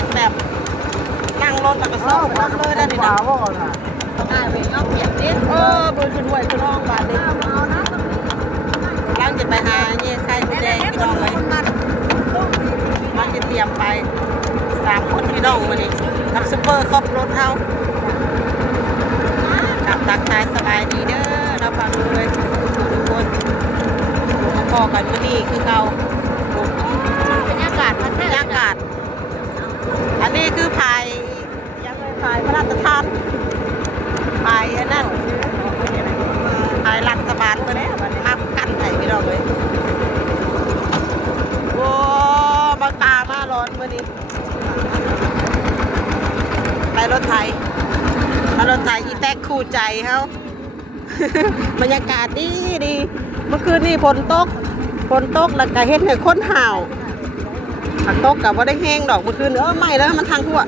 ห็นแบบนั่งรถแล้วก็ซ่อมรถเลยได้นี่นะเป็นเอาเปรียบนิดบืนขึ้นห้วยขึ้นห้องบาทนี้ล้างจะไปหาเนี่ยไข่มดแดงพี่น้องเลยล้างจะเตรียมไป3 คนพี่น้องมานี่กับซุปเปอร์ครบรถเฮากับตักทายสบายดีเด้อเราฟังเลยทุกคนมาพอกันวันนี้คือเราบรรยากาศอันนี้คือพายยังไม่พายพระราชทานพายนั่นพายรัฐบาลตัวนี้มากันไหนพี่น้องเลยโอ้บางตามาร้อนเมื่อนี้ไปรถไถอีแตกคู่ใจเขาบรรยากาศดีเมื่อคืนนี่ฝนตกแล้วก็เห็นให้คนห่าวผักตกกับว่าได้แห้งดอกเมื่อคืนไม่แล้วมันทางทั่ว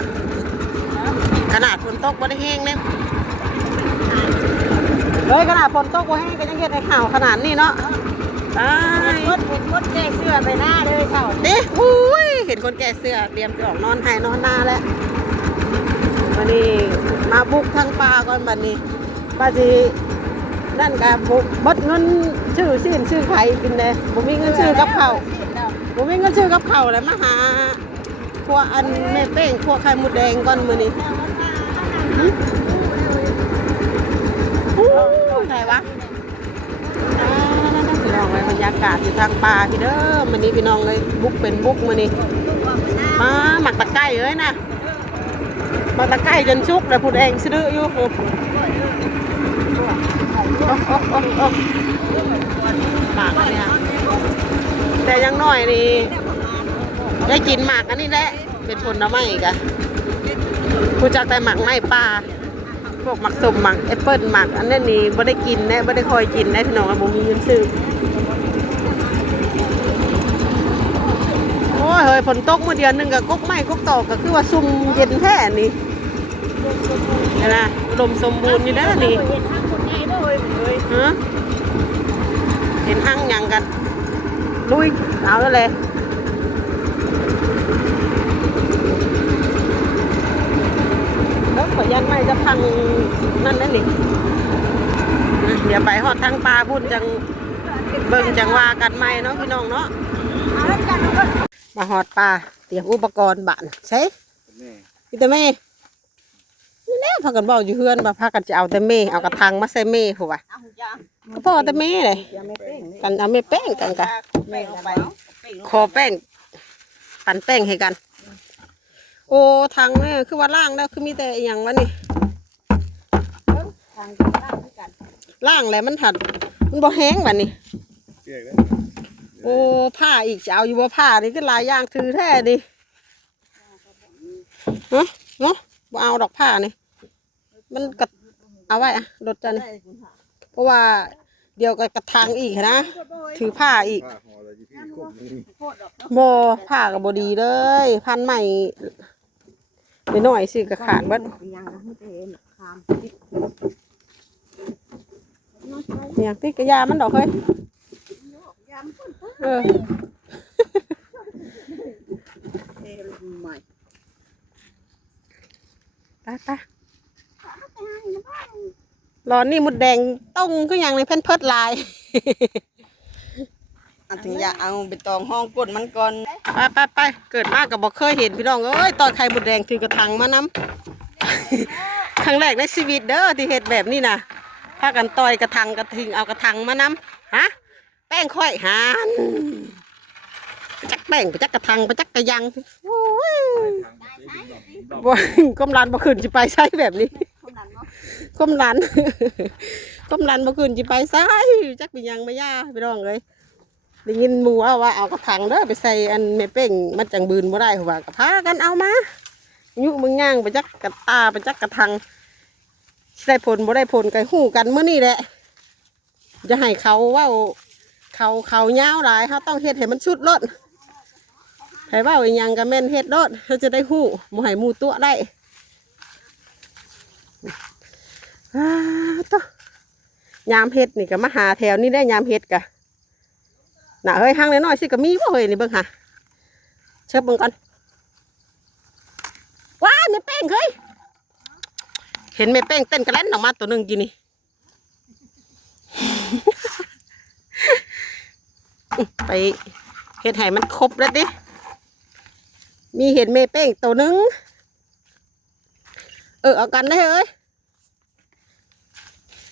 ขนาดฝนตกว่าได้แห้งเนี่ยขนาดฝนตกว่าแห้งก็ยังเห็นให้ห่าวขนาดนี้เนาะคนแก่เสื้อไปหน้าเลยเจ้าดิเห็นคนแก่เสื้อเตรียมจะออกนอนให้นอนหน้าแล้ววันนี้มาบุกทางป่าก่อนบัดนี้ป้าจีนั่นกับบุกบดเงินชื่อไข่กินเลยผมมีเงินชื่อกับเขาแล้วมาหาพวกอันแม่เป้งพวกไข่มดแดงก่อนมื้อนี้ไหนวะพี่น้องเลยบรรยากาศอยู่ทางป่าพี่เด้อมื้อนี้พี่น้องเลยบุกมื้อนี้มาหมักตะไคร้เลยนะหมักตะไคร้จนชุกเลยพูดเองซื้ออยู่หมากเนี่ยแต่ยังน้อยนี่ได้กินหมากอันนี้แหละเป็นผลไม้กะผู้จักแต่หมากไม้ป่าพวกหมากส้มหมากแอปเปิ้ลหมากอันนี้นี่ไม่ได้กินนะไม่ได้คอยกินนะพี่น้องผมมีเงินซื้อโอ้ยเฮ้ยฝนตกเมื่อเดือนนึงกับก๊กไม้ก๊กตอกก็คือว่าซุ่มเย็นแท้นี่นะลมสมบูรณ์อยู่นะนี่เห็นหั่งยังกันลุยเอาแล้วเลยแล้วขอยันไม่จะพังนั่นนี่เดี๋ยวไปหอดทางปลาพูดจังเบิ่งจังว่ากันไม่เนาะพี่น้องเนาะมาหอดปลาเตรียมอุปกรณ์บ้านใช่พี่ตาเม่นี่แน่พากันบอกอยู่เฮือนมาพากันจะเอาแต่เม่เอากระถางมาใส่เม่หัวก็พอแต่เม่เลยกันเอาเม่แป้งกันขอแป้งปั่นแป้งให้กันโอ้ทางนี่คือว่าล่างแล้วคือมีแต่อย่างวะนี่ล่างแล้วมันถัดมันบ่แห้งแบบนี้โอ้ผ้าอีกจะเอาอยู่บ่ผ้านี่ก็ลายย่างถือแท้ดิเนาะบ่เอาดอกผ้านี่มันก็เอาไว้อะรถจะนี่เพราะว่าเดี๋ยวก็กระทางอีกนะถือผ้าอีกโบผ้ากับบดีเลยพันใหม่หน่อยสิกระขาดบ้านเนี่ยติกระยามันดอกเฮ้ยไปร้อนนี่มดแดงต้งก็ยังในเพิ่นเพิดลายถึงอยากเอาไปตองห้องกดมันก่อนไปเกิดมากกับบอกเคยเห็นพี่น้องตอนไข่มดแดงถือกระถางมาน้ำครั้งแรกในชีวิตเด้อที่เห็ดแบบนี้นะพากันต่อยกระถางกระถิงเอากระถางมาน้ำแป้งค่อยหันจักแป้งไปจักกระถางไปจักกระยังก้มรันบ่ขึ้นจะไปใช้แบบนี้ก้มรันบ่ขึ้นจะไปใช้จักไปยังไม่ย่าพี่น้องเลยได้ยินหมู่ว่าเอากระถางเด้อไปใส่อันแม่เป้งมันจังบืนบ่ได้หัวกระพากันเอามายุมึงย่างไปจักกระตาไปจักกระถางได้ผลบ่ได้ผลกันหู้กันเมื่อนี่แหละจะให้เขาว่าเขาเงาหลายเขาต้องเฮ็ดให้มันชุดรถให้ว่าอีกอย่างกับแม่นเฮ็ดรถเขาจะได้หู้บ่ให้หมู่ตัวได้ต่อยามเฮ็ดนี่ก็มาหาแถวนี้ได้ยามเฮ็ดกะน่ะเฮ้ยห้างน้อยๆสิก็มีบ่เฮ้ยนี่เบิ่งค่ะเชิญเบิ่งก่อน แม่แป้งเฮ้ยเห็นแม่แป้งเต้นกระเล่นออกมาตัวหนึ่งกินนี่ ไปเห็ดไห่มันครบแล้วดิมีเห็ดแม่แป้งตัวหนึ่งเอากันได้เอ้ย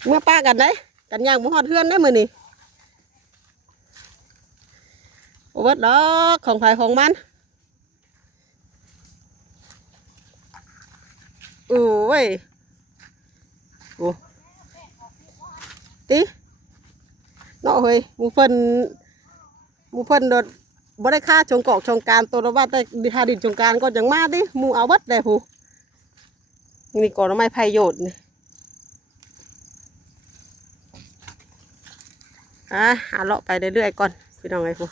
เมื่อป้ากันได้กันย่างบุหอดเพื่อนได้มือนี่โอ้วัดดอกของไผ่ของมันโอ้ยโอ้ติเนาะเฮ้ยมูเพิ่นโดดบ่ได้ค่าชงกอกชงการตัวละว่าแต่หาดินชงการก็จังมาติมูเอาวัดได้ผู้นี่ก่อนไม้ไผ่โยดนี่หาเลาะไปเรื่อยๆก่อนพี่น้องไอ้ผู้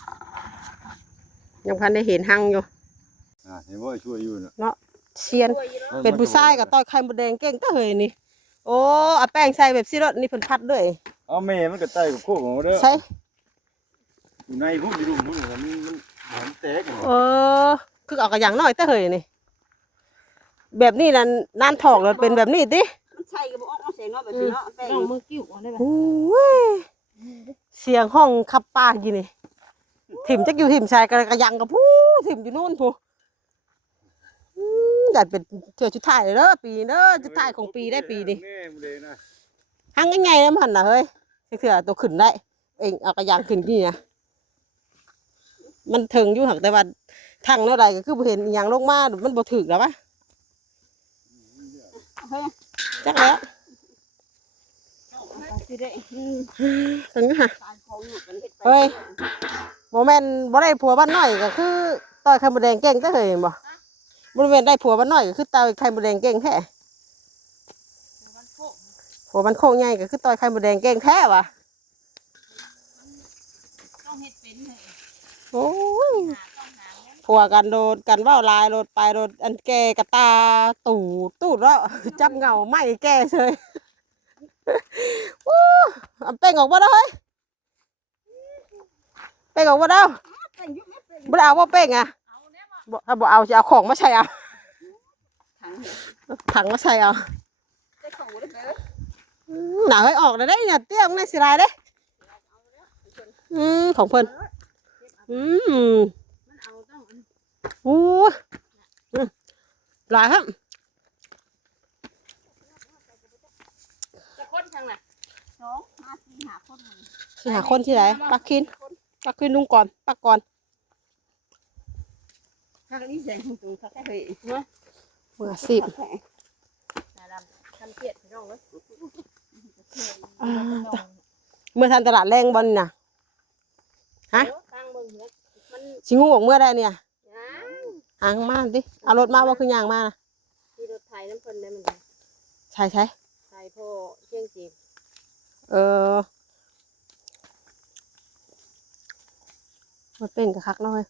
ยังพันได้เห็นหังอยู่เห็นว่าช่วยอยู่เนาะเชียนเป็นผู้ชายกับต้อยไข่มดแดงเก่งก็เฮยนี่โอ้เอาแป้งใส่แบบซีรสนี่เพิ่นพัดด้วยเอาแม่มันก็ไต่กับโคกของเด้อใช่อยู่ในพุ่มอยู่พุ่มมันแตกคือเอากระยังน้อยแต่เฮยนี่แบบนี้นั่นนานถอกแล้วเป็นแบบนี้ติมันใช่ก็บ่ออกเสียงเนาะแบบนี้เนาะแป้งมือกิ้วออกได้บ่โอ้ยเสียงห้องขับปากกี่นี่ถิ่มจักอยู่ถิ่มชายกระยังกับผู้ถิ่มอยู่นู่นผู้อยากเป็นเที่ยวชุดไทยเลยเด้อปีเด้อชุดไทยของปีได้ปีนี้หังง่ายๆนะมันน่ะเฮ้ยเถื่อตัวขึ้นได้เองเอากระยางขึ้นกี่นะมันถึงอยู่หักแต่ว่าทางเท่าไรก็คือเห็นอย่างลงมามันบ่ถึกแล้วปะจักแล้วถึงค่ะเฮ้ยโมเมนต์บ่ได้ผัวบ้านน้อยก็คือต่อยไข่มดแดงเก่งก็เคยเห็นบ่บริเวณได้ผัวบ้านน้อยก็คือต่อยไข่มดแดงเก่งแท้ผัวมันโค้งใหญ่ก็คือต่อยไข่มดแดงเก่งแท้วะโอ้ยผัวกันโดดกันว่าวลายโดดไปโดดอันแกกระตาตู่แล้วจับเงาไม่แก่เลยโอ้อันเป่งออกมาเลยเป่งออกมาแล้วบ่ได้เอาว่าเป่งอ่ะบ่เอาจะเอาของมาใช้เอาถังมาใช้เอาหนาให้ออกเลยได้เนี่ยเตี้ยงในสิไรเด้ของเพิ่นโอ้หลายครับจะคนทางไหน4 5 คนหาคนที่ไหนปักคินลุงก่อนปักก่อนทางนี้เสียงตรงเขาแค่เฮ้ยเนาะเมื่อ10ทำเกียดพี่น้องเลยเมื่อทันตลาดแรงบอลน่ะฮะชิงูออกเมื่อได้เนี่ยหางมาดิเอารถมาว่าคือยางมาที่รถไทยน้ำเพลินได้มันใช่ไทยพ่อเชียงจีบมันเป็นกระคักน้อย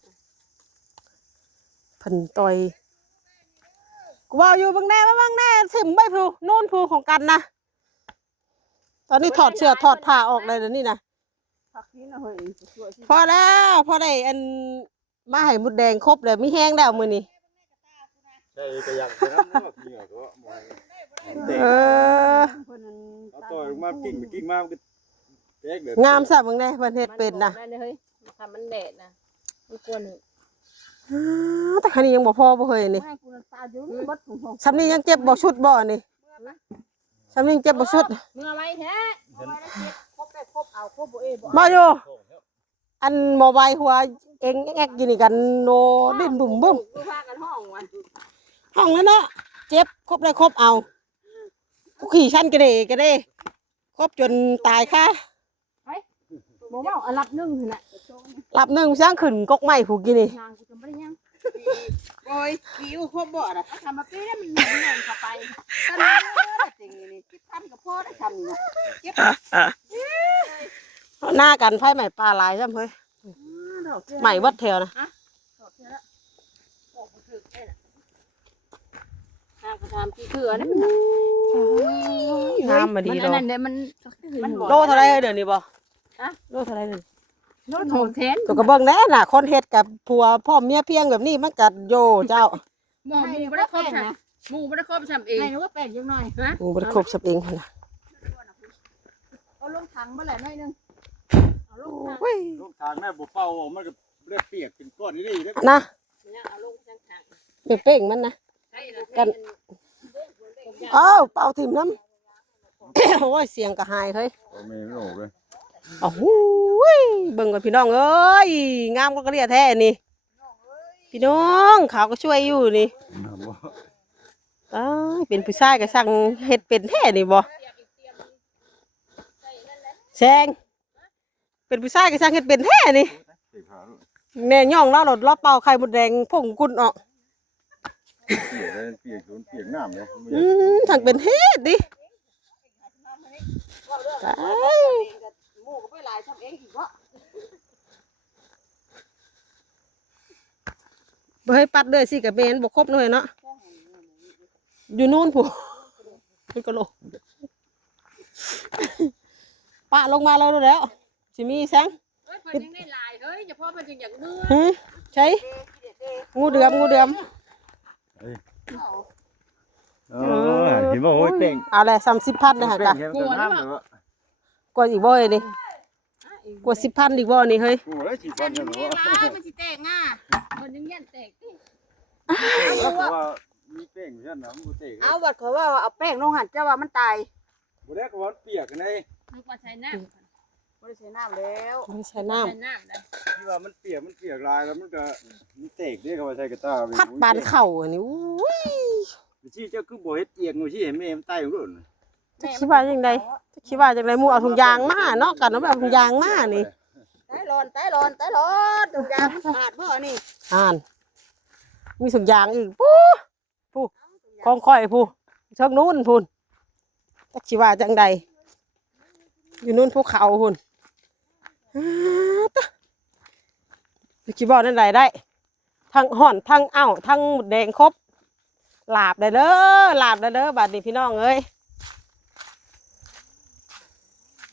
ผันต่อยกูว่าอยู่บางแน่ถึงใบพลูนู่นพลูของกันนะตอนนี้ถอดเสื้อถอดผ้าออกเลยเดี๋ยวนี้นะพอแล้วพอได้อันมาให้มุดแดงครบเลยไม่แห้งแล้วมือนี่ใช่กระยังนะเหงื่อก็มอยเอาต่อยมากิ่งมาแตกเลยงามสับมึงได้ประเทศเป็นนะเฮ้ยทำมันแดดนะไม่กลัวหนึ่งแต่คันนี้ยังบ่พอบ่เคยนี่ซ้ำนี้ยังเจ็บบ่ชุดบ่นี่ซ้ำนี้ยังเจ็บบ่ชุดเมื่อไรแท้ครบเอาครบบ่มาอยู่อันโมบายหัวเองแอกกินกันโนดิ้นบุ่มดูพากันห้องวันห้องแล้วเนาะเจ็บครบได้ครบเอาขี่ชั้นกระเดครบจนตายค่ะบอกว่าอันรับ1นี่แหละรับ1สร้างขึ้นกกไม้ผูกกินนี่โอ้ยคิวครบบ่ล่ะทำมาปีแล้วมันเงินเข้าไปตอนนี้จริงนี่10,000ก็พอได้ทำนี่เก็บหน้ากันไผ่ใหม่ปลาลายใช่ไหมเฮ้ยใหม่วัดแถวนะทำที่เถื่อนะงามมาดีเนาะมันโลเท่าไรเดี๋ยวนี้บ่โลเท่าไรเดี๋ยวโล600,000ตัวกระเบื้องแน่น่ะคนเฮ็ดกับผัวพ่อเมียเพียงแบบนี้มันกัดโยเจ้าหมอมีบ่ได้ครบนะ หมูบ่ได้ครบซ้ำเองให้ว่าแป้งจังหน่อยฮะ หมูบ่ได้ครบสับเองหั่นน่ะ เอาลงถังบ่แหละหน่อยนึงเอาลงถัง โอ้ย ลูกทางแม่บ่เป่าออกมันก็เลือดเปียกเป็นก้อนนี่ได้ นะ เนี่ยเอาลงจังถัง เป้งๆมันนะ ใช่ละ กันอ้าวเป่าถิ่มน้ำ โอ้ยเสียงก็หายเฮ้ย โอ้แม่ไม่ออกเลย โอ้โหยเบิ่งกันพี่น้องเอ้ยงามก็กระเรียแท้นี่พี่น้องเขาก็ช่วยอยู่นี่อ้ายเป็นผู้ชายก็สั่งเฮ็ดเป็นแท้นี่บ่แซงเป็นผู้ชายก็สั่งเฮ็ดเป็นแท้นี่แม่ย่องเราหลดเราเป่าไข่มดแดงผงกุนออก เปียกเปียกน้ำเลย สั่งเป็นเฮ็ดดิตาย หมูก็ไปหลายซ้ำเองอีกบ่ บ่ให้ปัดเลยสิกับแม่นบ่ครบเลยเนาะอยู่นู่นผู้มันก็โลปะลงมาแล้วสิมีแสง เฮ้ยเพิ่นยังได้หลายเฮ้ยเฉพาะเพิ่นจึงอยากเนื้อ หือใช่งูเดือม เห็นบ่โอ้ยเป่ง เอาแหละ30,000เลยฮะกะกว่าอีกบ่เอ้ยนี่กว่า10,000อีกบ่นี่เฮ้ย กูแล้วฉีดฟั แต่ น ยั กัน ง เหร มี อ ลายมันสิแตกง่ามันยังยันแตกติ แล้วว่ามีเป่งฉันนะมันเตะ เอาบัดเขาว่าเอาแป้งลงหั่นเจ้าว่ามันตาย บ่ได้ก็ว่าเปียกกันไง นึกว่าใช้น้ำบ่ได้ใช้น้ำแล้ว ไม่ใช่น้ำ ใช้น้ำได้ ที่ว่ามันเปียกลายแล้วมันก็มีเตกด้วยก็ว่าใส่กระตา พัดบานเข่าอันนี้อุ้ย ชี้เจ้าคือบ่เฮ็ดเตียงอยู่ชี้เห็นแม่มันใต้ของรุ่น จะคิดว่าจังไดจะคิดว่าจังไดหมู่เอาถุงยางมาเนาะกันเอาแบบถุงยางมานี่ ตายร้อนทุกอย่างมันขาดบ่นี่ อ่านมีถุงยางอีกผู้ของข่อยผู้เชิงนู้นพุ่นจะคิดว่าจังไดอยู่นู้นภูเขาพุ่นจะคิดว่าจังไดได้ทั้งห่อนทั้งเอ้าทั้งหมดแดงครบลาบได้เด้อบัดนี้พี่น้องเอ้ย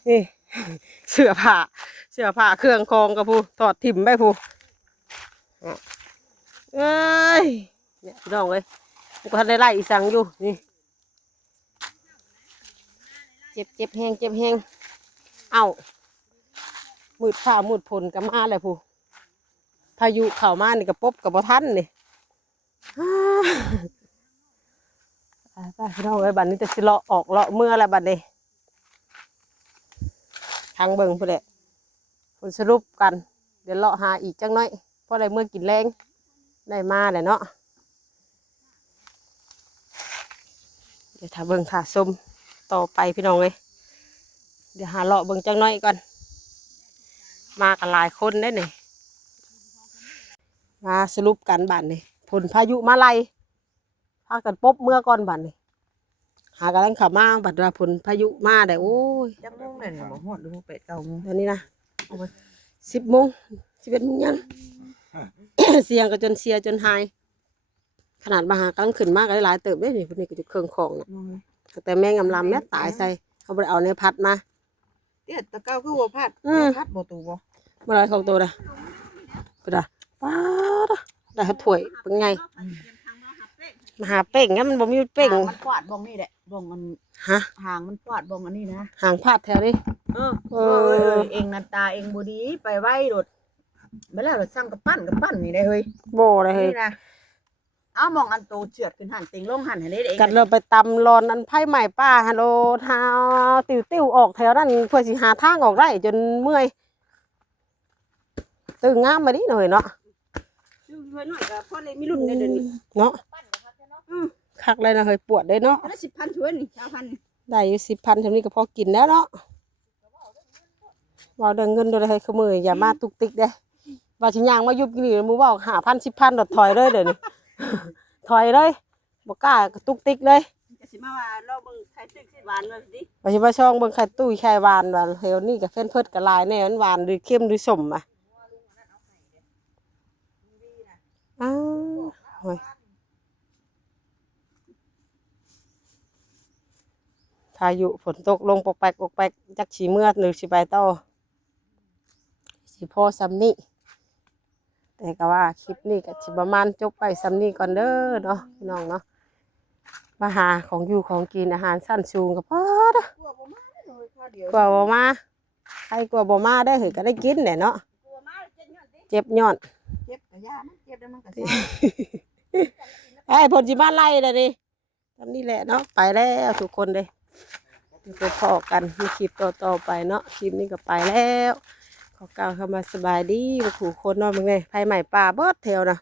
นี่ เสื้อผ้าเครื่องคองกับผู้ถอดถิ่มไปผู้เอ้ยเนี่ยพี่น้องเอ้ยกูก็ทันได้ไล่อีสังอยู่นี่เจ็บแห้งเอ้ามืดฟ้ามืดฝนก็มาเลยผู้พายุเข้ามานี่ก็ปบกับบ่ทันนี่ ไปพี่น้องเอ้ยบัดนี้จะสิเลาะออกเลาะเมื่อแล้วบัดนี้ทางเบิ่งพุ่นแหละผลสรุปกันเดี๋ยวเลาะหาอีกจังน้อยเพราะได้เมื่อกินแรงได้มาแหละเนาะเดี๋ยวถ้าเบิ่งถ้าส้มต่อไปพี่น้องเอ้ยเดี๋ยวหาเลาะเบิ่งจังน้อยก่อนมากันหลายคนได้นี่มาสรุปกันบัดนี้ผลพายุมาไล่พากันปบเมื่อก่อนบัดนี้หากำลังขับมาบัดว่าผลพายุมาได้โอ้ย จักโมงเลยนี่บ่ฮอดดูเป็ด9 โมง ตอนนี้นะ10 โมง 11 โมงยัง เสียงก็จนเสียจนหายขนาดมาหากำลังขึ้นมากหลายเติบได้นี่พวกนี้ก็จะเครื่องของนะแต่แมงกำลำแม่ตายใส่เขาไปเอาในพัดมา เตี้ยตะเก้าคือบ่พัดพัดบ่ตูบ่ เมื่อไรของตัวนะก็ได้ป้าได้ถ้วยเป็นไงมาหาเป่งงั้นมันบ่มีเป่ง มันกวาดบ้องนี่แหละบ้องมัน ฮะ หางมันกวาดบ้องอันนี้นะ หางพาดแถวนี้ เองนันตาเองบ่ดีไปไว้โดดบ่แล้วสั่งกับปั้นนี่ได้เฮ้ย โบเลยเฮ้ย นี่นะเอามองอันโตเฉือดขึ้นหันติงลงหันให้ได้เอง กันเราไปตำรอนอันไผ่ใหม่ป้าฮัลโหลเท้าติ้วออกแถวนั้นเพื่อสิหาทางออกได้จนเมื่อยตื่นงามมาดิหน่อยเนาะ เพิ่นน้อยก็พอเลยมีรุ่นเด้อนี้ เนาะคักเลยนะเฮ้ยปวดเลยเนาะ อันละ10,000ถ้วยนี่9,000 ได้อยู่10,000ทำนี้ก็พอกินแล้วเนาะว่าเดินเงินโดยให้ขโมยอย่ามาตุกติกเด้ว่าชิยางมายุบกินนี่มูว่า5,000 10,000ดอกถอยเลยเดี๋ยวนี้ ถอยเลยบ่กล้าตุกติกเลย ก็สิมาว่าเราเบิ่งไข่ตึกสิหวานว่าสิ ว่าสิมาช่องเบิ่งไข่ตุ้ยไข่หวานว่าเฮวนี่ก็เพิ่นเพิดก็ลายแน่มันหวานหรือเค็มหรือส้มอ่ะอ้าวโอ้ยพายุฝนตกลงปกแปกจักสิเมื่อหรือสิไปต่อสิพอซ้ำนี้แต่ก็ว่าคลิปนี้ก็สิประมาณจบไปซ้ำนี้ก่อนเด้อเนาะพี่น้องเนาะ มาหาของอยู่ของกินอาหารสั้นสูงกับพ่อเด้อก ลัวบ่มาเลยข้าวเดียว กว่าบ่มาใครกว่าบ่มาได้เหยก็ได้กินแหละเนาะ กลัวมาเจ็บย้อนดิ เจ็บย้อน เจ็บกับยามันเจ็บแล้วมันก็เศร้า ไอ้ผลจิมาไล่เลยดิทำนี่แหละเนาะไปแล้วทุกคนเลยไปพอกันมีคลิปต่อไปเนาะคลิปนี้ก็ไปแล้วขอกล่าวคำว่าสบายดีมาขู่คนเนอนมึงไงไผใหม่ป่าเบิดแถวนะ